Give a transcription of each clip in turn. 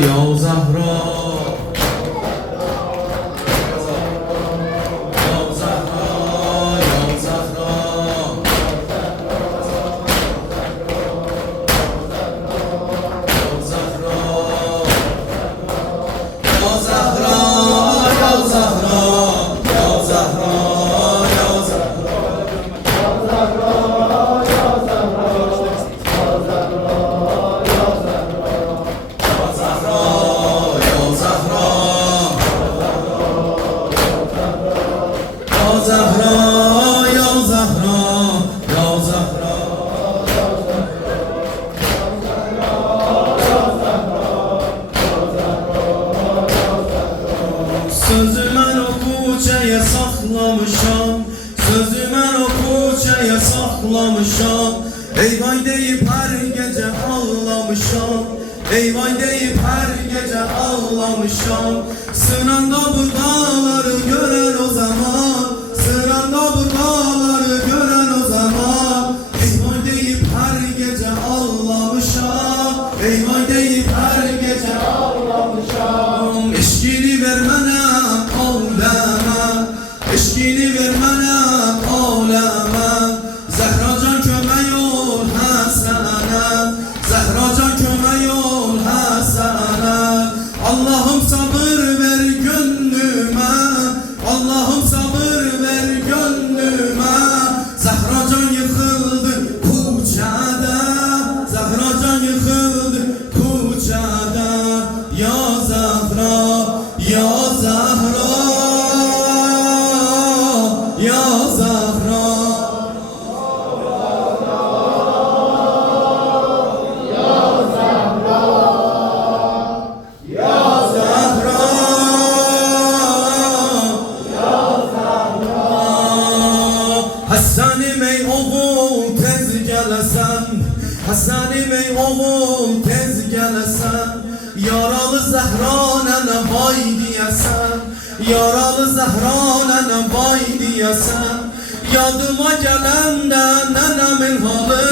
یا زهرا Sözü mən o kuçəyə saxlamışam, sözü mən o kuçəyə saxlamışam. Eyvay deyib hər gecə ağlamışam, eyvay deyib hər gecə ağlamışam. Sınanda burdaları görən o zaman, sınanda burdaları görən o zaman. Eyvay deyib hər gecə ağlamışam, eyvay deyib hər gecə ağlamışam. Eşkini ver mənə eşkini ver mənə aləmə. Zəhracan kömək ol Həsənə, Zəhracan kömək ol Həsənə. Allahım sabır ver gönlümə, Allahım sabır ver gönlümə. Zəhracan yıxıldı kuçədə, Zəhracan yıxıldı kuçədə. Ya Zəhra, ya Zəhra, ya Zahra, ya Zahra, ya Zahra, ya Zahra. Hasanim ey oğul tez gələsən, Hasanim ey oğul tez gələsən. Yaralı Zəhra nənə vay deyəsən, yaralı Zəhra nənə vay deyəsən. Yadıma gələndə nənəmin halı,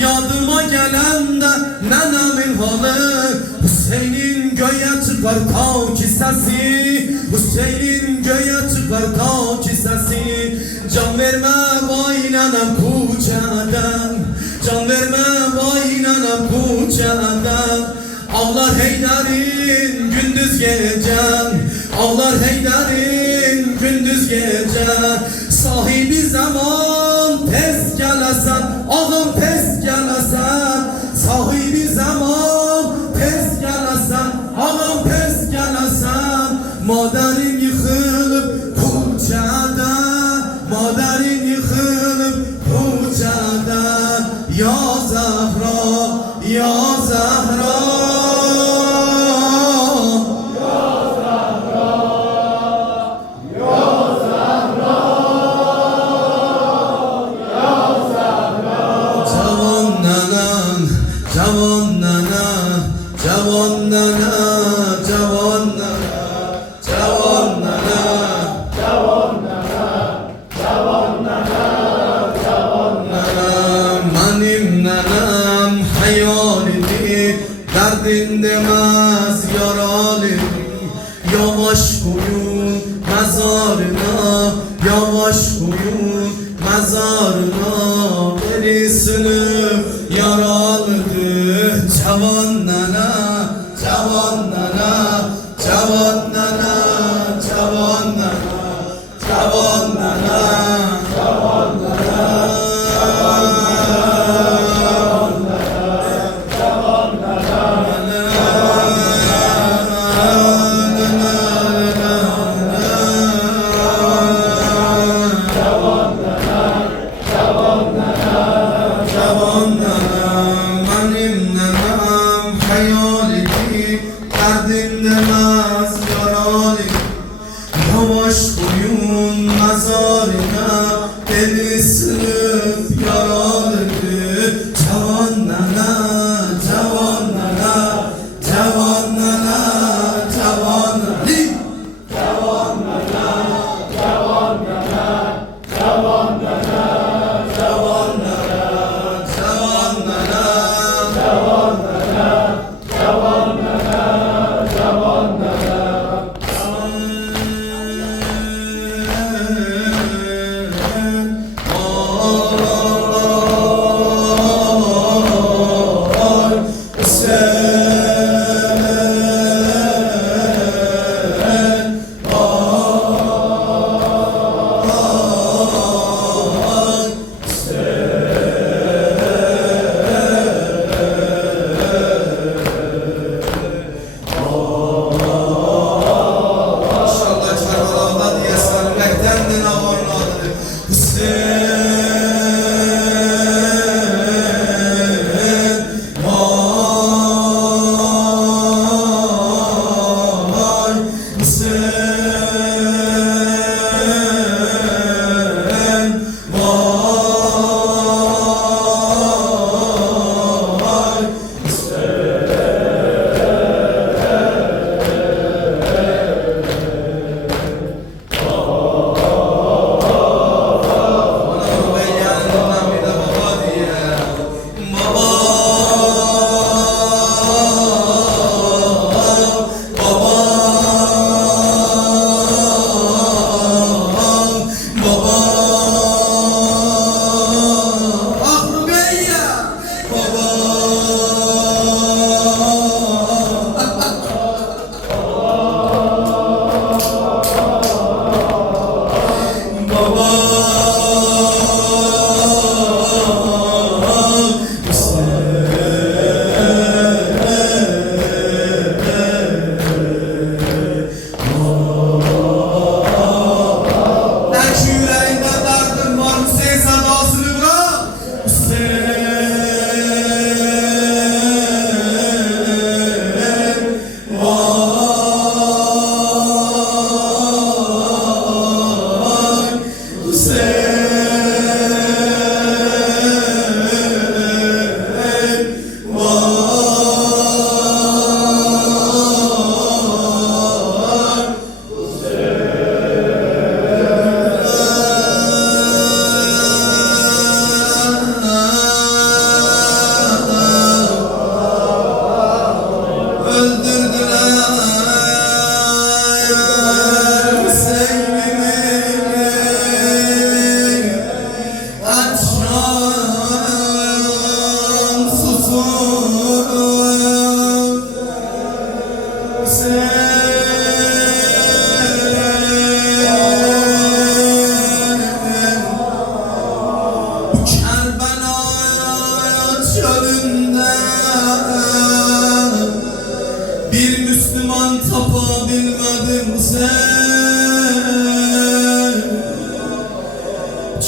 yadıma gələndə nənəmin halı. Hüseynin göyə çıxar ta ki səsi, Hüseynin göyə çıxar ta ki səsi. Can vermə vay nənəm kuçədən, can vermə vay nənəm kuçədən. Ağlar Heydərin gündüz gecən, ağlar Heydərin gündüz gecən. Sahibi zaman tez gələsən, ağam tez gələsən. Sahibi zaman tez gələsən, ağam tez gələsən. Madərin yıxılıb kuçədə, madərin yıxılıb kuçədə. Ya Zəhra, ya Zəhra, cavan nana, cavan nana, cavan nana, cavan nana, cavan nana, cavan nana, cavan nana. Mənim nənəm hayalidir, dərdin deməz yaralidir. Yavaş koyun məzarına, yavaş koyun məzarına. Beni sınıf yaralıdır. Cavan nana, cavan nana, cavan nana, cavan nana, cavan nana, cavan nana, cavan nana. Mənim nənəm hayalidir, dərdin deməz yaralidir. Yavaş koyun məzarına, beni sınıf yaralıdır. Cavan nənə, cavan nənə, cavan nənə, cavan nənə, cavan nənə, cavan nənə, cavan nənə, cavan nənə. Cavan nana, cavan nana, cavan nana. öldürdüler Hüseyin'i akşam susuz çölünde bir Müslüman tapabilmedim sen.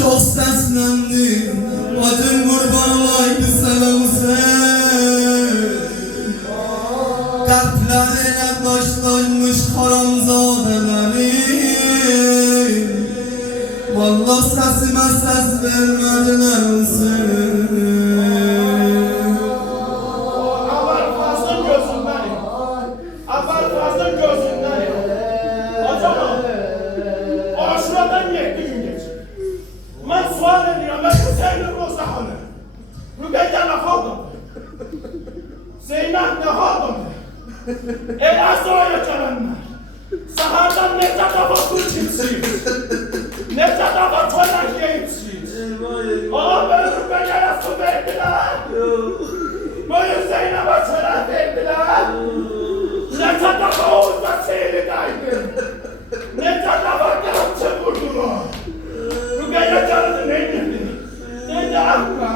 Çok seslendim, acım kurban olaydı selam sen. Kalplerine taşlanmış haramzadelerin, vallahi sesime ses vermediler sen. Zeynep ne kaldım? Elazığ'a çalanlar. Sahardan ne tarafa kurçimsiz. Ne tarafa konak yiyipsiz. Ama ben Rübeyye'ye su verdiler. Böyle Zeynep'e çöre verdiler. Ne tarafa Oğuz'da seyredeydim. Ne tarafa kapçı vurdular. Rübeyye çaldı neydi? Neydi akla?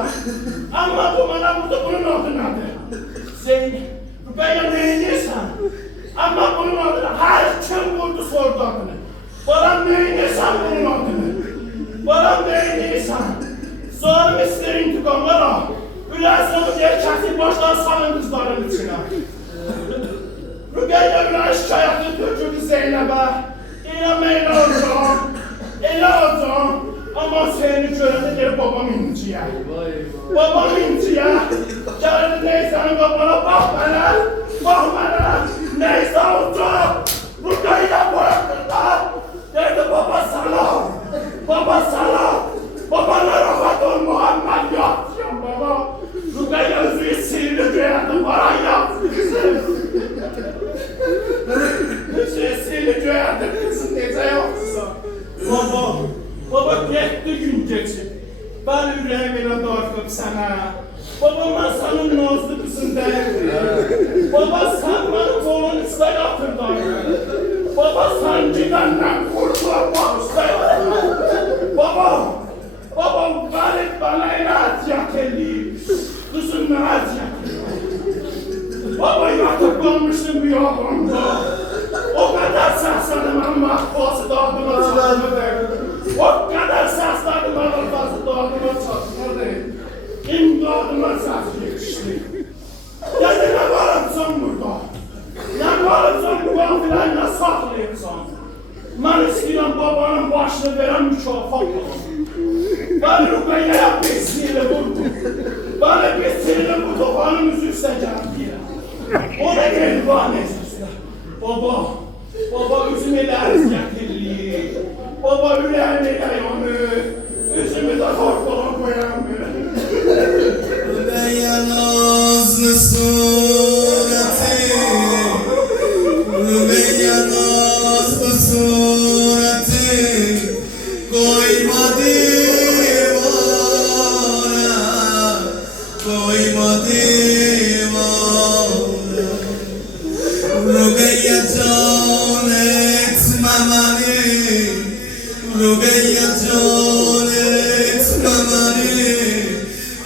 Ama bu bana burada bunun adını adı. Zeynep, Rübeyye neyinirsen? Ama bunun adını her kim vurdu sordu adını. Bana neyinirsen bunun adını. Bana neyinirsen? Sonra ister intikamlara. Ülersiniz erkekli başlar salın kızların içine. Rübeyye üler şikayetini döküldü Zeynep'e. İnanmayın olacağım. Ele olacağım. Ama seni görende geri babam inciye. Babam inciye. Geldi neysenin babana bak bana. Bak bana. Neyse olacak. Rübeyye bırakırlar. Dedi baba sana. Baba sana. Babana rahat ol Muhammed yatacağım baba. Rübeyye üzüyü sihirli düğende bana yaptı kızım. Üzüyü sihirli düğende kızım nece yaptıysa. Baba. Baba gitti gün geçip. Ben yüreğimle darkıp sana. Babama senin nazlı kızın değildi. Baba sen benim oğlun üstüne yatırdın. Baba sen gidenden kurtulmak istedim. Baba gelip bana eziyet edeyim. Kızımla eziyet edeyim. Baba yatıp kalmıştım bir yolumda. O kadar sesledim ama mahvosu dağıtıma çalışmadı. O kadar sesledim ama mahvosu dağıtıma çalışmadı. İmdadıma ses yetişti. Dedi ne varımsan burada? Ne varımsan bu vakilerine saklayırsan? Ben istiyorum babanın başını veren mükafat olsun. Ben Rübeyye'ye pisliğiyle vurdum. Bana pisliğiyle bu topanın yüzü üstüne geldi. O da gelvan esasında. Baba üzümü de eziyetli. Baba yüreğini yayanı. Üzümü de korktuğunu koyamıyor. Rübeyye nazlı sureti, Rübeyye nazlı sureti, koyma divara, koyma divara. Rübeyye can etme beni, Rübeyye can etme beni.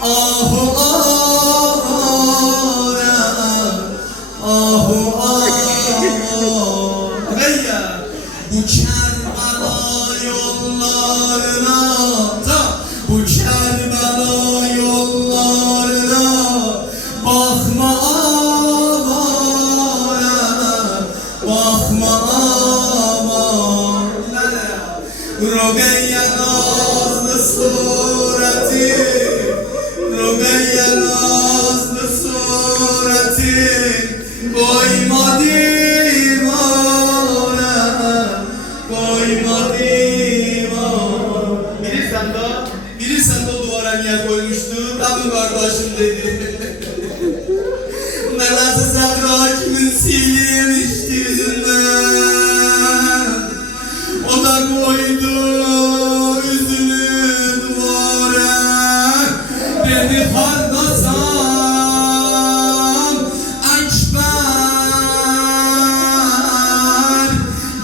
Ahu ağara, ahu ağara. Bu Kerbela yollarına, bu Kerbela yollarına bakma ağara, bakma ağara. Rübeyye nazlı sureti, Rübeyye nazlı sureti, koyma divara, koyma divara. Bilirsen de o duvara niye koymuştu? Tabi kardeşim dedi. Melaze Zahra kimin silmişti yüzünden. O da koydu yüzünü duvara. Beni harlasam Ekber,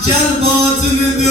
gel batını